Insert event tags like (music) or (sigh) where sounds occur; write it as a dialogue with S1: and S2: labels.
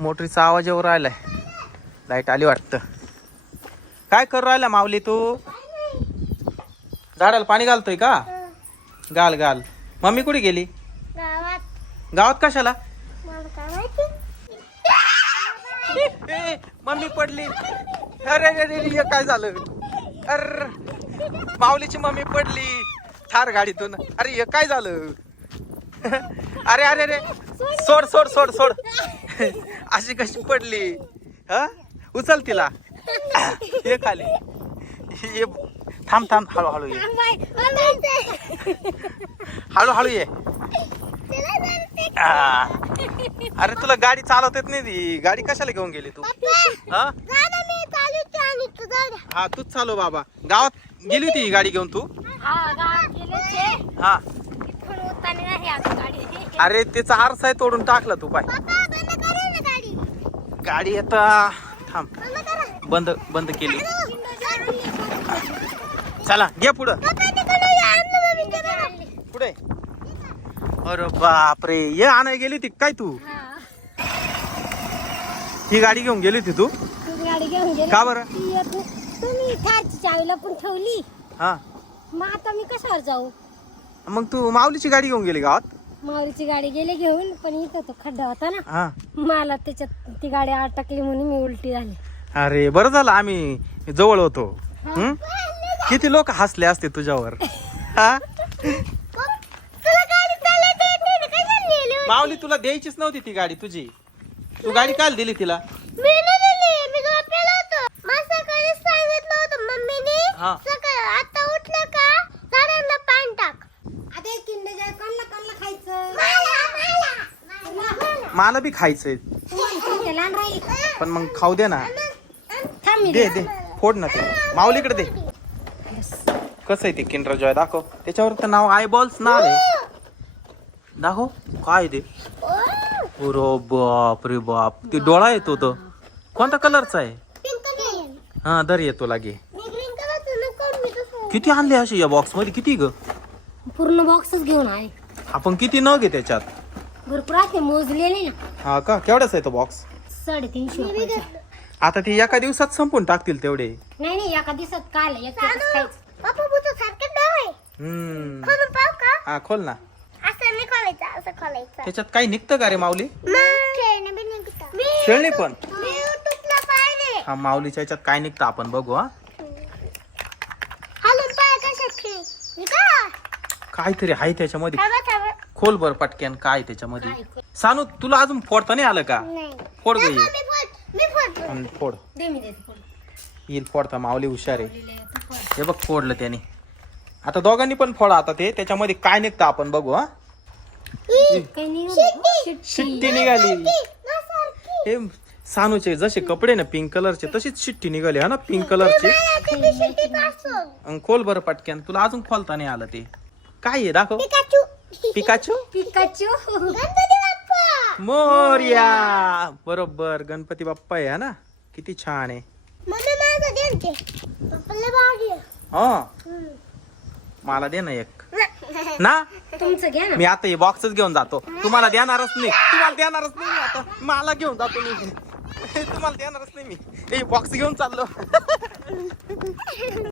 S1: मोटरीचा आवाज येऊ राहिलाय. लाइट आली वाटतं. काय करू राहिला माऊली तू? झाडाला पाणी घालतोय का? घाल घाल. मम्मी कुठे गेली?
S2: गावात.
S1: कशाला? मम्मी पडली. अरे अरे हे काय झालं? अर माऊलीची मम्मी पडली. थार गाडीतून. अरे हे काय झालं? (laughs) अरे अरे अरे. सोड सोड सोड सोड. (laughs) अशी कशी पडली? हा? उचल तिला. (laughs) ये खाली. ये थांब थांब हळूहळू ये. हळूहळू ये. अरे तुला गाडी चालवत येत नाही ती. गाडी कशाला घेऊन गेली तू? हा? हा तूच चालव बाबा. गावात गेली होती ही गाडी घेऊन तू? हा अरे त्याचा आरसा आहे तोडून टाकला तू पाय. गाडी आता थांब. बंद बंद केली. चला घे पुढं. पुढे. अरे बापरे. ये आणाय गेली होती काय तू? ही गाडी घेऊन गेली होती तू?
S2: गाडी घेऊन गेली
S1: का बरं?
S2: ती. तुम्ही चावीला पण ठेवली
S1: हा.
S2: मग आता मी कशावर जाऊ?
S1: मग तू माऊलीची गाडी घेऊन गेली गावात?
S2: माऊलीची गाडी गेली घेऊन पण इथं तो खड्डा होता ना.
S1: हा.
S2: मला त्याच्यात ती गाडी अटकली म्हणून मी उलटी झाली.
S1: अरे बरं झालं आम्ही जवळ होतो. हं? किती लोक हसले असते तुझ्यावर. हा? माऊली तुला द्यायचीच नव्हती ती गाडी तुझी. तू गाडी काल दिली तिला?
S2: मी नाही दिली मी झोपलेलो होतो. सांगितलं होतं मम्मीने
S1: हा.
S2: सकाळी आता उठलं का झाडांना पाणी टाक आता किंड जाय कोणला कोणला खायचं
S1: मला बी खायचंय. पण मग खाऊ दे ना. दे दे. फोड ना ते. माऊलीकडे दे. कसं आहे ते किंडर जॉय? दाखव. त्याच्यावर तर नाव आय बॉल्स नाव आहे. दाखव. काय ते? अरे बाप रे बाप. ते डोळा येतो तो. कोणता कलरचा आहे? हा दर येतो लागे. किती आणले असे या बॉक्समध्ये? किती ग?
S2: पूर्ण बॉक्सच घेऊन आहे
S1: आपण किती न घे त्याच्यात?
S2: भरपूर आहे मोजलेले ना.
S1: हा का? केवढाच आहे तो बॉक्स
S2: साडेतीनशे रुपये
S1: आता ते एका दिवसात संपून टाकतील तेवढे.
S2: नाही नाही एका दिवसात काल एक दिवस खायचं? पप्पा बुचं सारखं नाव आहे.
S1: हम्म.
S2: खोलून पाहू का?
S1: हा खोल ना.
S2: असं नाही खोलायचं असं खोलायचं.
S1: त्याच्यात काही निघतं का रे माऊली?
S2: खेळणे बी निघतं. मी
S1: खेळणी पण.
S2: मी युट्यूबला पाहिले.
S1: हा माऊलीच्या याच्यात काय निघतं आपण बघू हा.
S2: हलून पाय कशात खेळ. का
S1: काहीतरी आहे त्याच्यामध्ये.
S2: थांबा थांबा
S1: खोल बर पटक्यान काय त्याच्यामध्ये? सानू तुला अजून फोडता नाही आलं का?
S2: नाही.
S1: फोड ग
S2: मी फोड मी फोडतो
S1: हम्म, फोड.
S2: दे मी देते फोड.
S1: येईल फोडता माऊली हुशार आहे. हे बघ फोडलं त्याने. आता दोघांनी पण फोडा आता ते. त्याच्यामध्ये काय निघतं आपण बघू हा?
S2: काही नाही
S1: शिट्टी. निघाली. हे सानूचे जसे कपडे ना पिंक कलरचे तशीच शिट्टी निघाली हा ना? पिंक कलरची अन खोल बरं पटक्यान तुला अजून खोलता नाही आलं ते. काय आहे दाखव?
S2: Pikachu.
S1: Pikachu?
S2: Pikachu. Ganpati Bappa.
S1: Morya. बरोबर गणपती बाप्पा आहे ना? किती छान आहे.
S2: मला
S1: हा. दे ना एक. (laughs) ना?
S2: तुमचं घ्या ना.
S1: मी आता हे बॉक्सच घेऊन जातो. तुम्हाला देणारच नाही. तुम्हाला देणारच नाही मी आता. मला घेऊन जातो मी. (laughs) तुम्हाला देणारच नाही मी. हे बॉक्स घेऊन चाललो. (laughs)